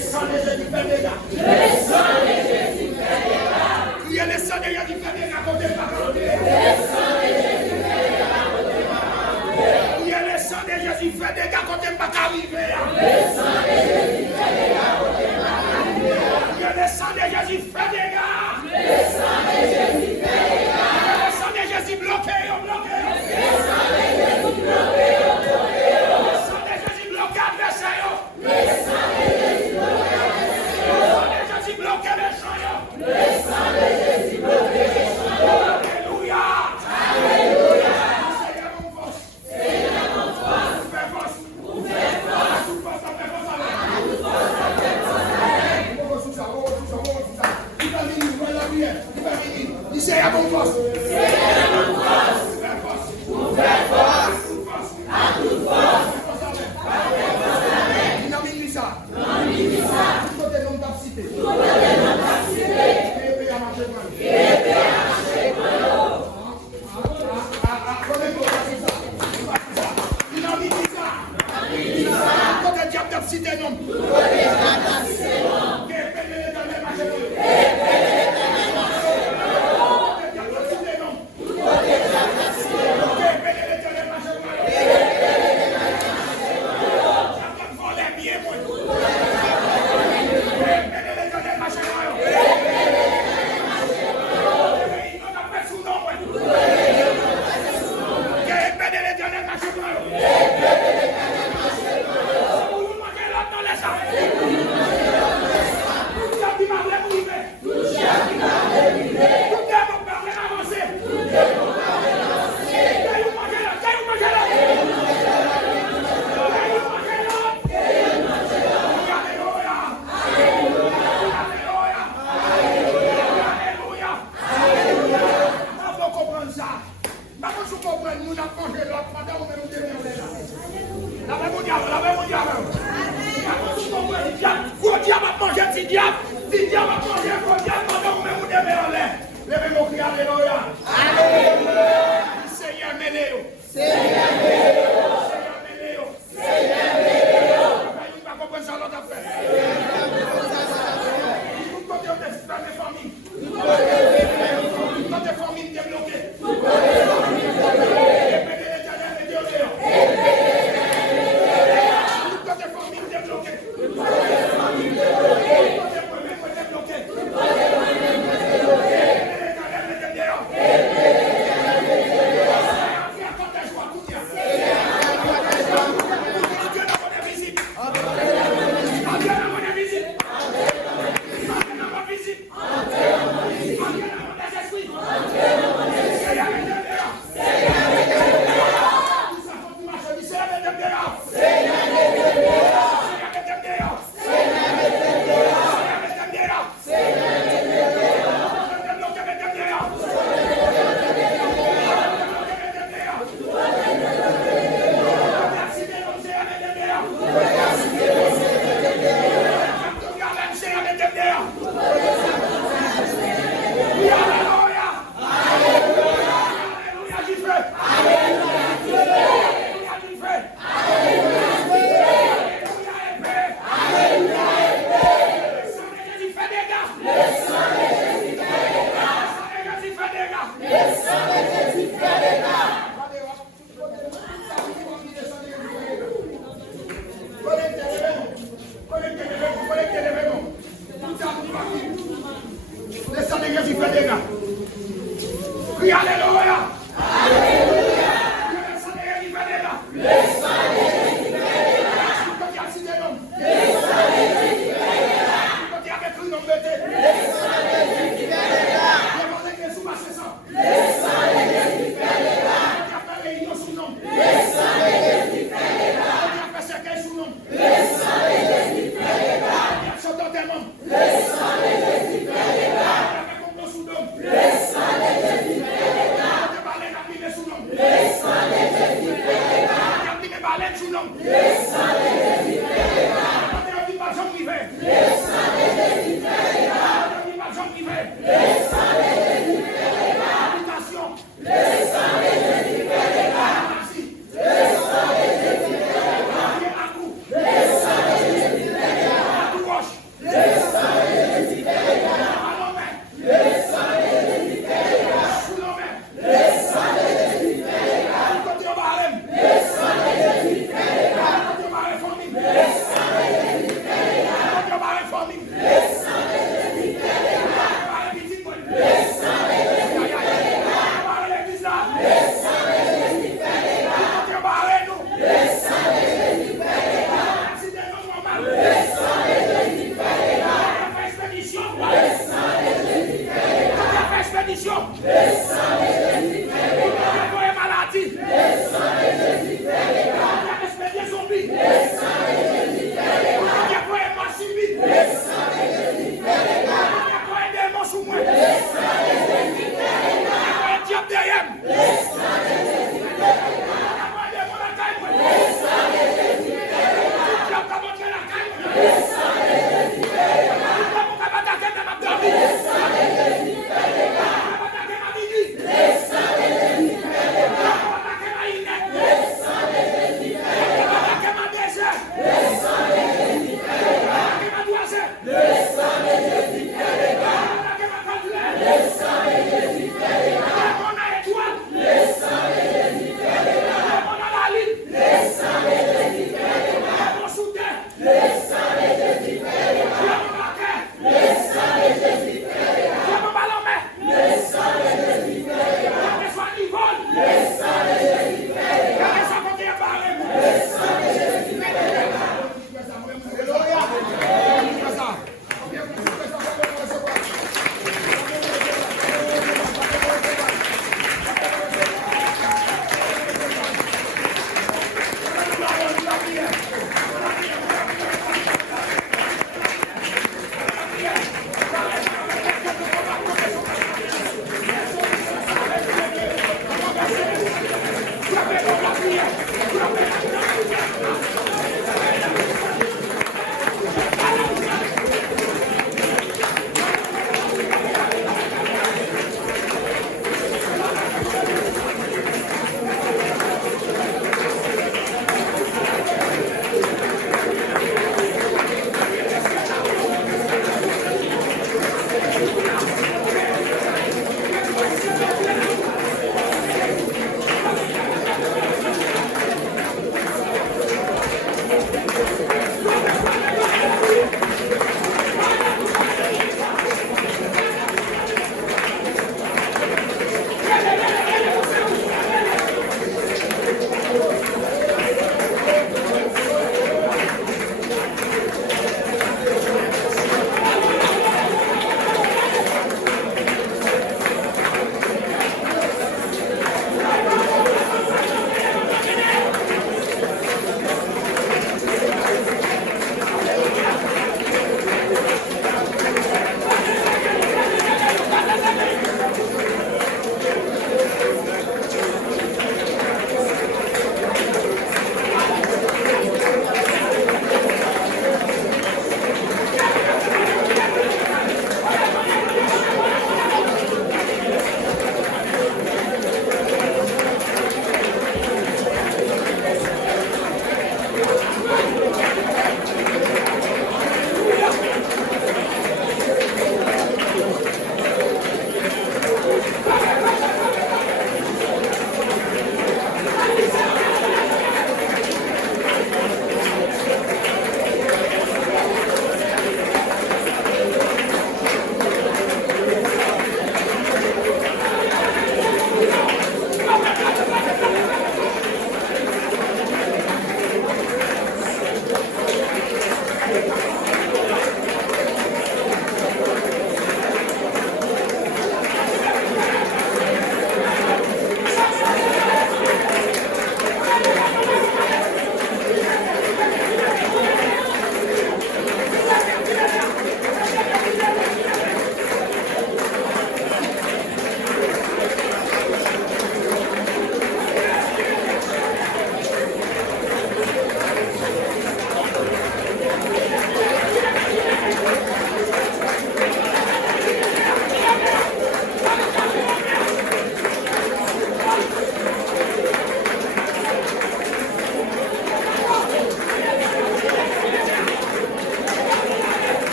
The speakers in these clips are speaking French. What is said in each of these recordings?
sang de Jésus fait dégâts. Le sang de Jésus fait dégâts. Criez le sang de Jésus fait dégâts contre le parole. Le sang de Jésus fait dégâts contre le parole. Criez le sang de Jésus fait dégâts contre le parole. Le sang de Jésus fait dégâts contre le parole. Criez le sang de Jésus fait dégâts. Le sang de Jésus fait dégâts. Le sang de Jésus bloqué, bloqué. Le sang de Jésus bloqué, bloqué. Le sang de Jésus bloqué adversaire. Le sang de Jésus bloqué adversaire. Le sang de Jésus bloqué les champs. Le sang de Jésus bloqué les champs. Alléluia. Alléluia. Seigneur mon force. Seigneur mon force. Fais force. Fais force. Tout force, fais force avec. Tout force, fais force avec. Seigneur mon force. Seigneur mon force. Fais force. Fais force. À toute force. Fais force avec. Dynamique ça. Dynamique ça. Tout côté de l'homme d'absité. Tout côté de l'homme d'absité. Et à marcher pour nous. Et à marcher pour nous. Dynamique ça. Dynamique ça. Tout côté de diable d'absité non. Tout côté de diable d'absité non. Et pédé l'éternel marcher pour nous. Et pédé l'éternel marcher pour nous. Le sang de Jésus fait des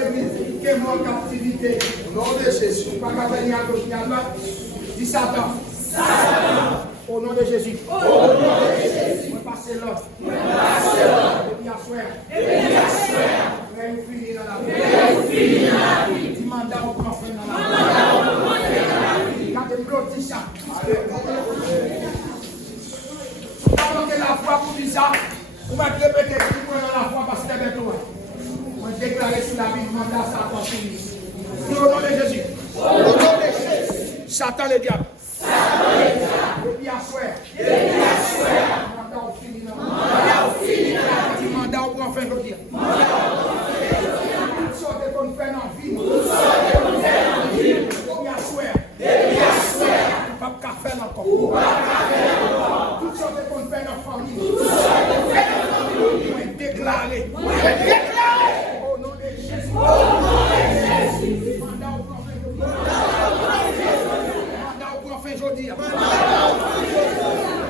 l'église qui est mort en captivité. Au nom de Jésus. Pas qu'à venir à gauche ni à droite. Dis Satan. Au nom de Jésus. Au nom de Jésus. On passe l'autre. Et bien soir. Frère, vous finissez dans la vie. Dis mandat au prophète dans la vie. Quand tu bloques ça. Quand on est la foi pour dire ça, on va te répéter que tu prends la foi parce que c'est toi. On va déclarer sur la vie du mandat Satan fini. Au nom de Jésus. Au nom de Jésus. Satan le diable. Depuis à soir. Mandat au fini. Mandat au prophète je dis. Toutes sortes qu'on fait dans la vie. Depuis à soir. Pas de faire encore. Toutes sortes qu'on fait dans la famille. Déclarer. Au nom de Jésus. Mandat au prophète. Mandat au prophète je dis.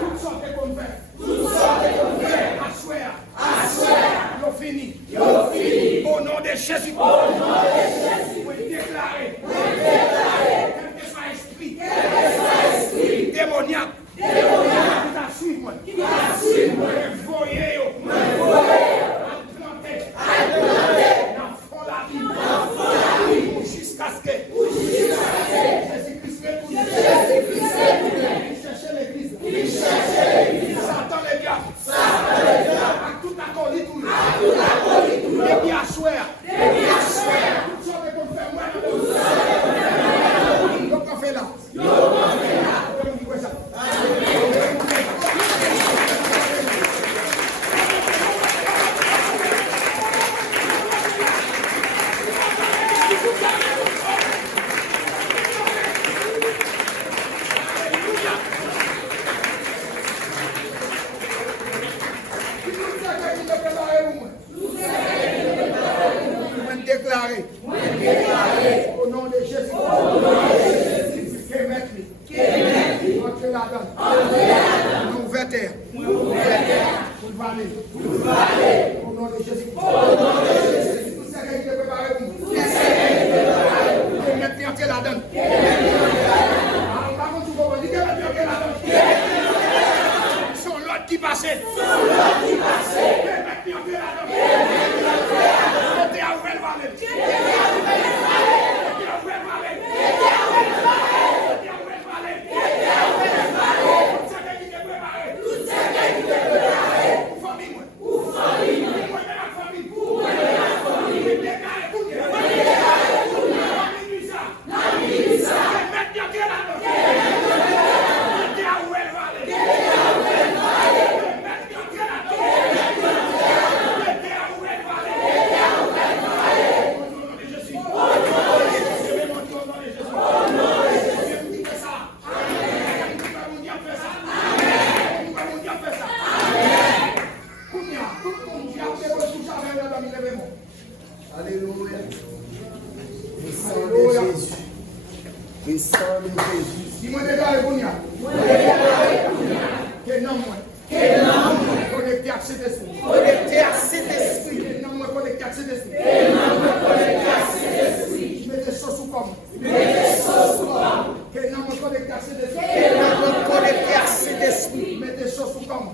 Toutes sortes qu'on fait. Assoir. Yo fini. Au nom de Jésus. Déclarer. Quel que soit esprit. Démoniaque. Qui va suivre. Voyez. Dans fond la vie. Jusqu'à ce que. Jésus-Christ il cherchait l'église. Satan les diable. À tout acolyte. Et bien assoir. Tout ça que qu'on fait moi. Donc on fait là. Déclarer. Au nom de Jésus. Entre la donne. Nous ouvert terre. Pour valer. Au nom de Jésus. Tout ça qui est préparé pour nous. Maintenant, tu la donne. Par contre, tu comprends, tu la donne. Son lot qui passait. Maintenant, tu la donne. Alléluia. Le sang de Jésus. Le sang de Jésus. Si moi déclare Bounia. Que non moi. Connecté à cet esprit. Que non moi connecté à cet esprit. Mettez ça sous comme. Que non moi connecté à cet esprit. Mettez ça sous comme.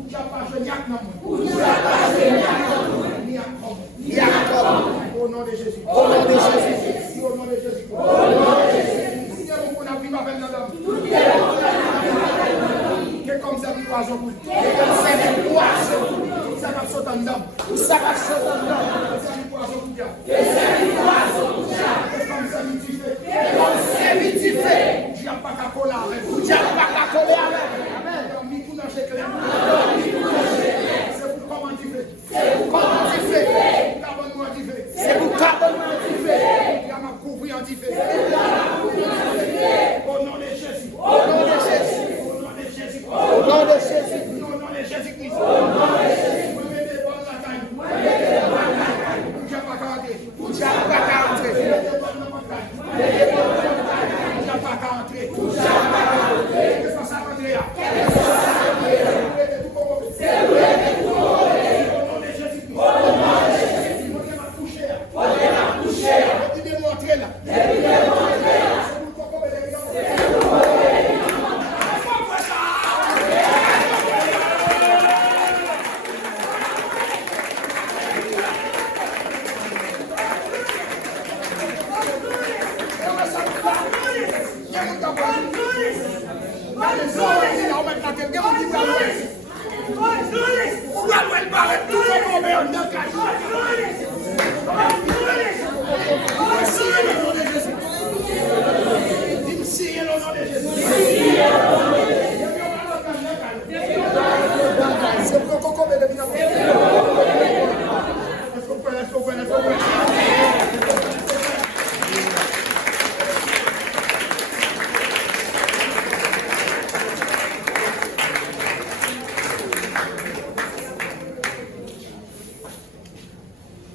Ou pas géniaque non moi. Au nom de Jésus. Au nom de Jésus. Au nom de Jésus. Si nous avons la vie avec nous, que comme ça nous poisons. Ça va sauter en dedans. Ça va sauter en dedans. Ça nous poisons. Comme ça nous fait. Tu n'as pas qu'à coller avec. Tu n'as pas qu'à coller avec. Amen. C'est pour comment tu fais. C'est pour carbone tu fais. Il y a ma couvrir en fait. Au nom de Jésus. Au nom de Jésus. Au nom de Jésus. Au nom de Jésus. Au nom de Jésus-Christ. Au nom de Jésus. Vous mettez bonne bataille. Vous n'avez pas gardé.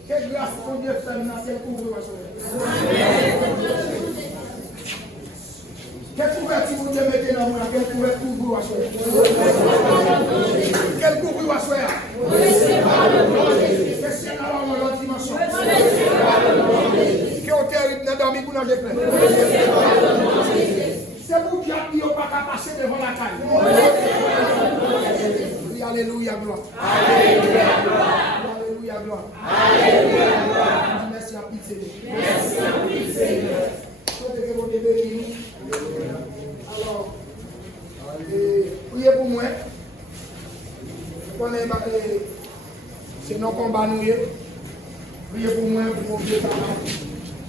Quelle grâce pour Dieu fait dans quelle couverture. Quelle couverture vous devez mettre dans moi? Quelle couverture vous avez? Quelle couverture vous avez? C'est dans l'autre dimension. Que vous terrible dans dormir pour nous déclarer. C'est vous qui avez dit qu'on ne peut pas passer devant la caille. Alléluia, gloire. Alléluia, gloire. Alléluia, gloire. Alléluia, gloire. Merci à pitié. Merci à pitié. Alors, priez pour moi. C'est nos combats nous. Priez pour moi, pour mon Dieu.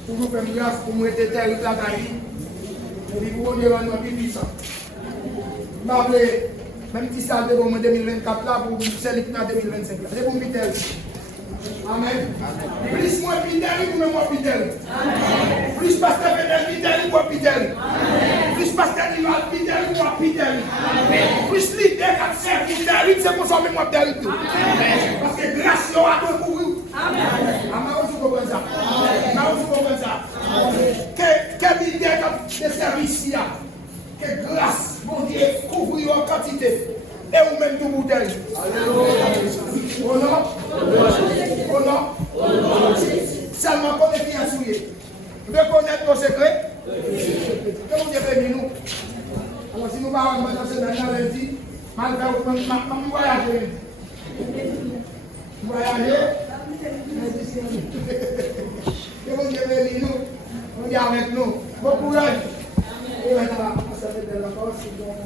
Pour nous faire grâce, pour nous être terrible la caille. Et puis pour nous dire nous plus puissant. Même si ça a été en 2024 là, pour celle qui est en 2025 là. C'est pour Pitel. Amen. Plus moi Pitel, ou moi Pitel. Plus pasteur Pédel Pitel, ou moi Pitel. Plus pasteur Nival Pitel, ou moi Pitel. Plus leader qui a fait Pitel, c'est pour ça que moi Pitel. Parce que grâce à toi pour vous. Amen. Amen. Vous comprenez ça? Amen. Vous comprenez ça? Quel leader qui a fait service ici? Que grâce, mon Dieu, couvre en quantité. Et vous-même tout bouteille. Au nom. Au nom. Seulement qu'on est bien souillé. Vous voulez connaître nos secrets? Que vous avez nous. Alors si nous allons dans ce lundi, malgré vous voyager. Voyager. Que vous avez nous. Vous êtes avec nous. Bon courage. Et maintenant, ça fait de la force, donc,